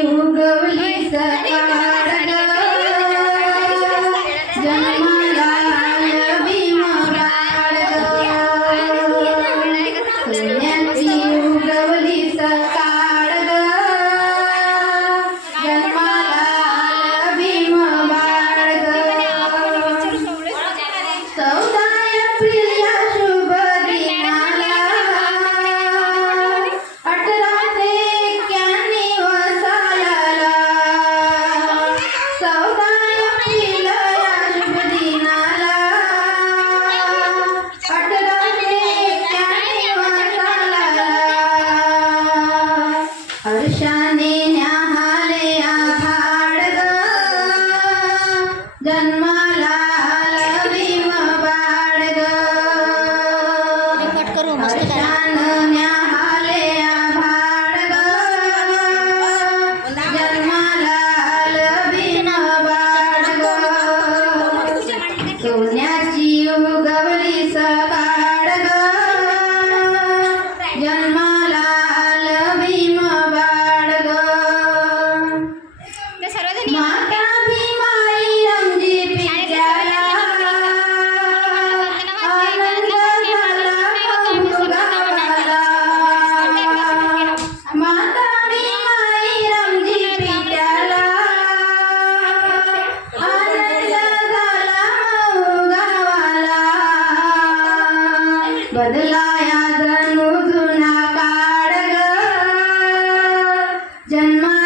उगवली सकाळ जन्माला भीम बाळ सोन्याची उगवली सकाळ जन्माला भीम बाळ 14 एप्रिल या शुभ दिनाला 18 ते 91 वसाला 14 एप्रिल या शुभ दिनाला 18 ते 91 वसाला हर्षाने न्याहाळे आभाळ जन्माला भीम बाळ हर्षाने न्याहाळे आभाळ जन्माला भीम बाळ सोन्याची उगवली सकाळ जन्माला भीम बाळ माता भीमाई रमजी पित्याला आनंद झाला भोगावाला माता भीमाई रमजी पित्याला आनंद झाला भोगावाला बदलाया जणू जुना काळ जन्मा